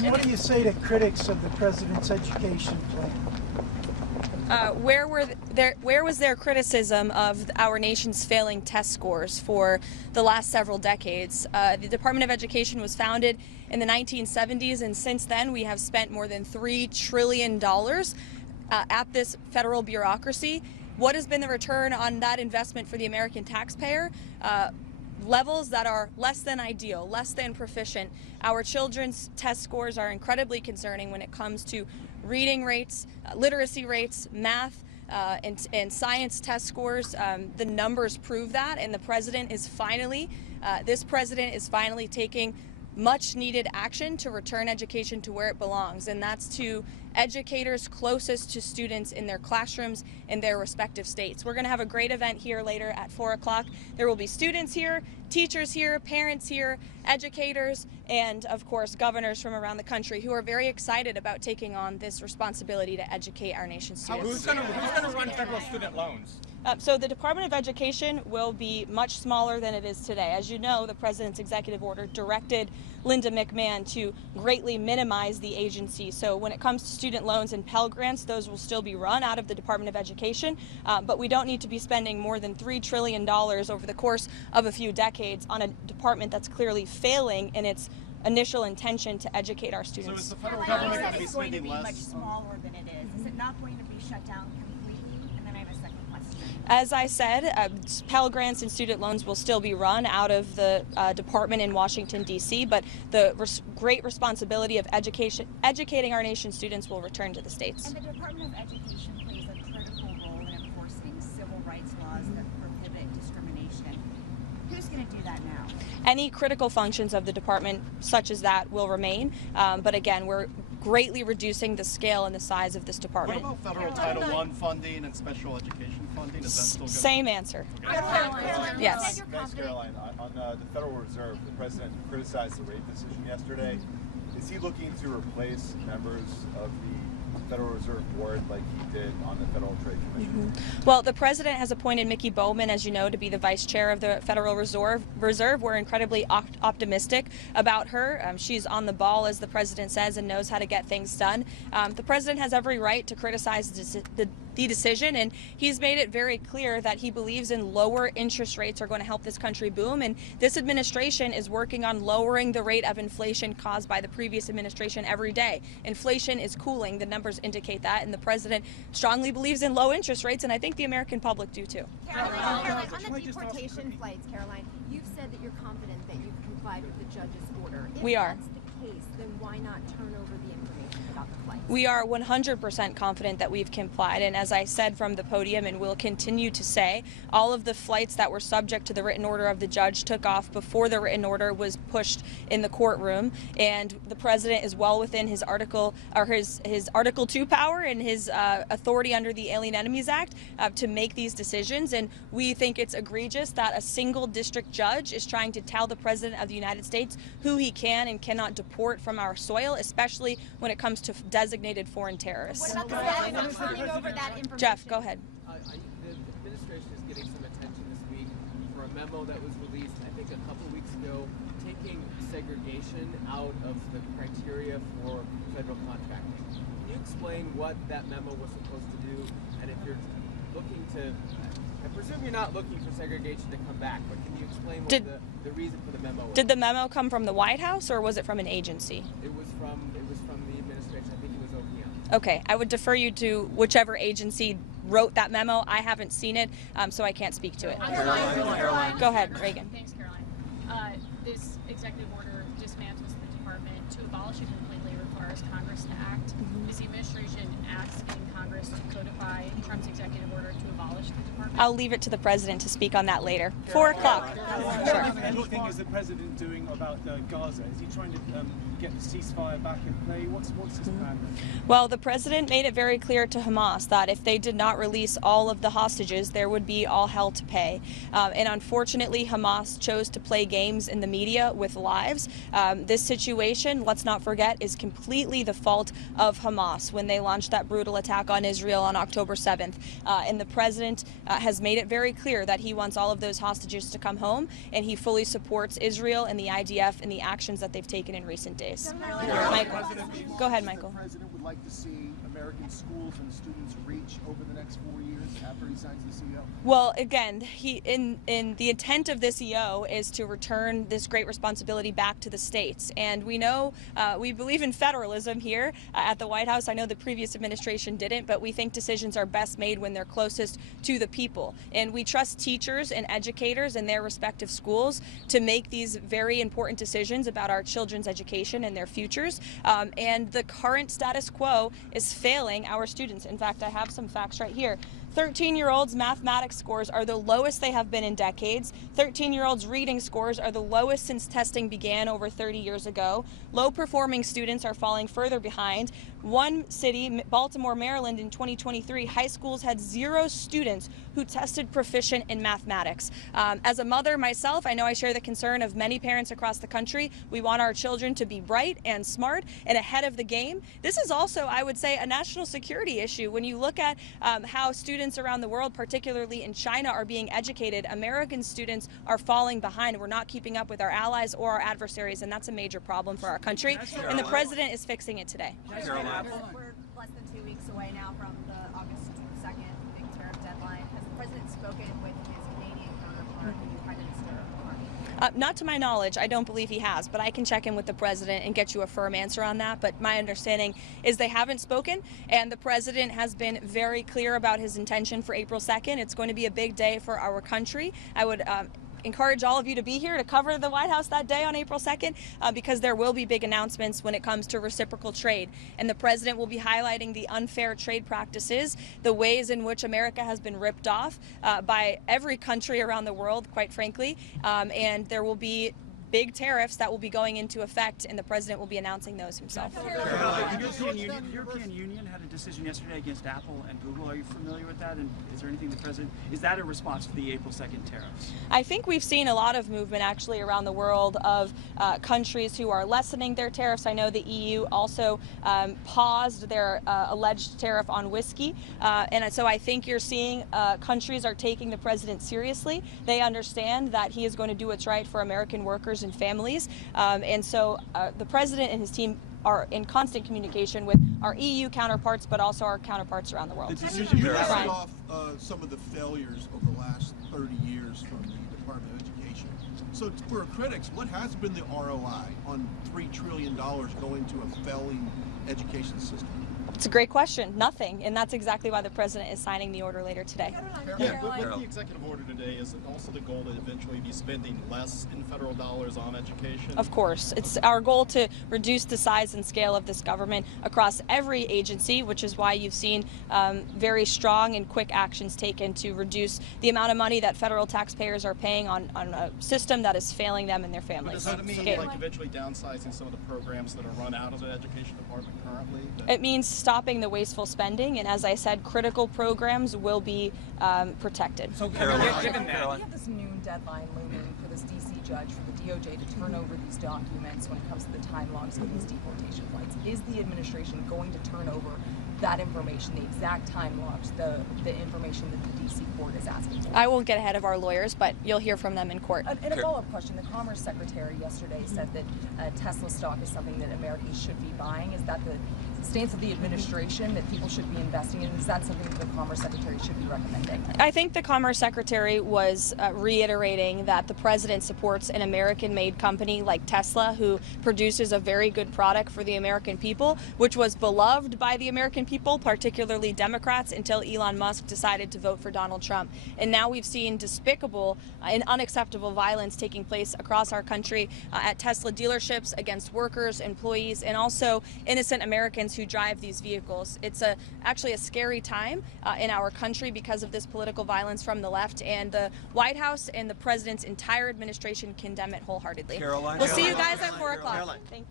Caroline, what do you say to critics of the president's education plan? Where was their criticism of our nation's failing test scores for the last several decades? The Department of Education was founded in the 1970s, and since then we have spent more than $3 trillion at this federal bureaucracy. What has been the return on that investment for the American taxpayer? Levels that are less than ideal, less than proficient. Our children's test scores are incredibly concerning when it comes to reading rates, literacy rates, math, and science test scores. The numbers prove that, and the president is finally, this president is finally taking much needed action to return education to where it belongs, and that's to educators closest to students in their classrooms in their respective states. We're going to have a great event here later at 4 o'clock. There will be students here, teachers here, parents here, educators, and of course governors from around the country who are very excited about taking on this responsibility to educate our nation's students. Who's going to run federal student loans? So the Department of Education will be much smaller than it is today. As you know, the president's executive order directed Linda McMahon to greatly minimize the agency. So when it comes to student loans and Pell Grants, those will still be run out of the Department of Education, but we don't need to be spending more than $3 trillion over the course of a few decades on a department that's clearly failing in its initial intention to educate our students. So is the federal government going to be spending less? Much smaller than it is. Is it not going to be shut down completely? And then I have a second question. As I said, Pell Grants and student loans will still be run out of the department in Washington, D.C., but the great responsibility of educating our nation's students will return to the states. And the Department of Education plays a critical role in enforcing civil rights laws that prohibit discrimination. Who's going to do that now? Any critical functions of the department, such as that, will remain. But again, we're greatly reducing the scale and the size of this department. What about federal Title I funding and special education funding? Is that still good? Same answer. Yes. Thanks, Caroline. On the Federal Reserve, the president criticized the rate decision yesterday. Is he looking to replace members of the Federal Reserve Board like he did on the Federal Trade Commission? Well, the president has appointed Mickey Bowman, as you know, to be the vice chair of the Federal Reserve. We're incredibly optimistic about her. She's on the ball, as the president says, and knows how to get things done. The president has every right to criticize the decision, and he's made it very clear that he believes in lower interest rates are going to help this country boom, and this administration is working on lowering the rate of inflation caused by the previous administration every day. Inflation is cooling, the numbers indicate that, and the president strongly believes in low interest rates, and I think the American public do too. Caroline, on the deportation flights, Caroline, you've said that you're confident that you've complied with the judge's order. We are. If that's the case, then why not turn over the information about the flights? We are 100% confident that we've complied, and as I said from the podium and will continue to say, all of the flights that were subject to the written order of the judge took off before the written order was pushed in the courtroom, and the president is well within his Article 2 power and his authority under the Alien Enemies Act to make these decisions, and we think it's egregious that a single district judge is trying to tell the president of the United States who he can and cannot deport from our soil, especially when it comes to designated foreign terrorists. What about the status of turning over that information? Jeff, go ahead. The administration is getting some attention this week for a memo that was released, I think, a couple weeks ago, taking segregation out of the criteria for federal contracting. Can you explain what that memo was supposed to do? And if you're looking to, I presume you're not looking for segregation to come back, but can you explain what the reason for the memo was? Did the memo come from the White House or was it from an agency? It was from the administration. I think it was OPM. Okay, I would defer you to whichever agency wrote that memo. I haven't seen it, so I can't speak to it. Caroline. Go ahead, Reagan. Thanks, Caroline. This executive order dismantles the department. To abolish it completely requires Congress to act. Is the administration asking Congress to codify Trump's executive order to abolish the department? I'll leave it to the president to speak on that later. 4 o'clock. Sure. Anything is the president doing about Gaza? Is he trying to get the ceasefire back in play? What's his plan? Well, the president made it very clear to Hamas that if they did not release all of the hostages, there would be all hell to pay. And unfortunately, Hamas chose to play games in the media with lives. This situation, let's not forget, is completely the fault of Hamas when they launched that brutal attack on Israel on October 7th. And the president has made it very clear that he wants all of those hostages to come home, and he fully supports Israel and the IDF and the actions that they've taken in recent days. days. Michael. Go ahead, Michael. The president would like to see American schools and students reach over the next 4 years after he signs this EO? Well, again, in the intent of this EO is to return this great responsibility back to the states. And we know, we believe in federalism here at the White House. I know the previous administration didn't, but we think decisions are best made when they're closest to the people. And we trust teachers and educators in their respective schools to make these very important decisions about our children's education and their futures. And the current status quo is failing our students. In fact, I have some facts right here. 13-year-olds' mathematics scores are the lowest they have been in decades. 13-year-olds' reading scores are the lowest since testing began over 30 years ago. Low-performing students are falling further behind. One city, Baltimore, Maryland, in 2023, high schools had 0 students who tested proficient in mathematics. As a mother myself, I know I share the concern of many parents across the country. We want our children to be bright and smart and ahead of the game. This is also, I would say, a national security issue. When you look at how students around the world, particularly in China, are being educated, American students are falling behind. We're not keeping up with our allies or our adversaries, and that's a major problem for our country. And the president is fixing it today. We're less than 2 weeks away now from the August 2nd big tariff deadline. Has the president spoken with his Canadian counterpart, the new Prime Minister? Not to my knowledge, I don't believe he has, but I can check in with the president and get you a firm answer on that. But my understanding is they haven't spoken, and the president has been very clear about his intention for April 2nd. It's going to be a big day for our country. I would encourage all of you to be here to cover the White House that day on April 2nd because there will be big announcements when it comes to reciprocal trade. And the president will be highlighting the unfair trade practices, the ways in which America has been ripped off by every country around the world, quite frankly. And there will be big tariffs that will be going into effect, and the president will be announcing those himself. The European Union had a decision yesterday against Apple and Google. Are you familiar with that? And is there anything the president, is that a response to the April 2nd tariffs? I think we've seen a lot of movement actually around the world of countries who are lessening their tariffs. I know the EU also paused their alleged tariff on whiskey. And so I think you're seeing countries are taking the president seriously. They understand that he is going to do what's right for American workers and families. And so the president and his team are in constant communication with our EU counterparts, but also our counterparts around the world. You listed off some of the failures over the last 30 years from the Department of Education. So for critics, what has been the ROI on $3 trillion going to a failing education system? It's a great question. Nothing. And that's exactly why the president is signing the order later today. Yeah, with the executive order today, is it also the goal to eventually be spending less in federal dollars on education? Of course. It's our goal to reduce the size and scale of this government across every agency, which is why you've seen very strong and quick actions taken to reduce the amount of money that federal taxpayers are paying on a system that is failing them and their families. But does that mean like eventually downsizing some of the programs that are run out of the education department currently? It means stopping the wasteful spending, and as I said, critical programs will be protected. So, We have this noon deadline looming for this D.C. judge, for the DOJ, to turn over these documents when it comes to the time logs of these deportation flights. Is the administration going to turn over that information, the exact time logs, the information that the D.C. court is asking for? I won't get ahead of our lawyers, but you'll hear from them in court. And a follow-up question. The Commerce Secretary yesterday said that Tesla stock is something that Americans should be buying. Is that the stance of the administration, that people should be investing in? Is that something that the Commerce Secretary should be recommending? I think the Commerce Secretary was reiterating that the president supports an American-made company like Tesla, who produces a very good product for the American people, which was beloved by the American people, particularly Democrats, until Elon Musk decided to vote for Donald Trump. And now we've seen despicable and unacceptable violence taking place across our country at Tesla dealerships against workers, employees, and also innocent Americans who drive these vehicles. It's actually a scary time in our country because of this political violence from the left, and the White House and the president's entire administration condemn it wholeheartedly. Caroline. We'll see you guys at 4 o'clock. Thank you.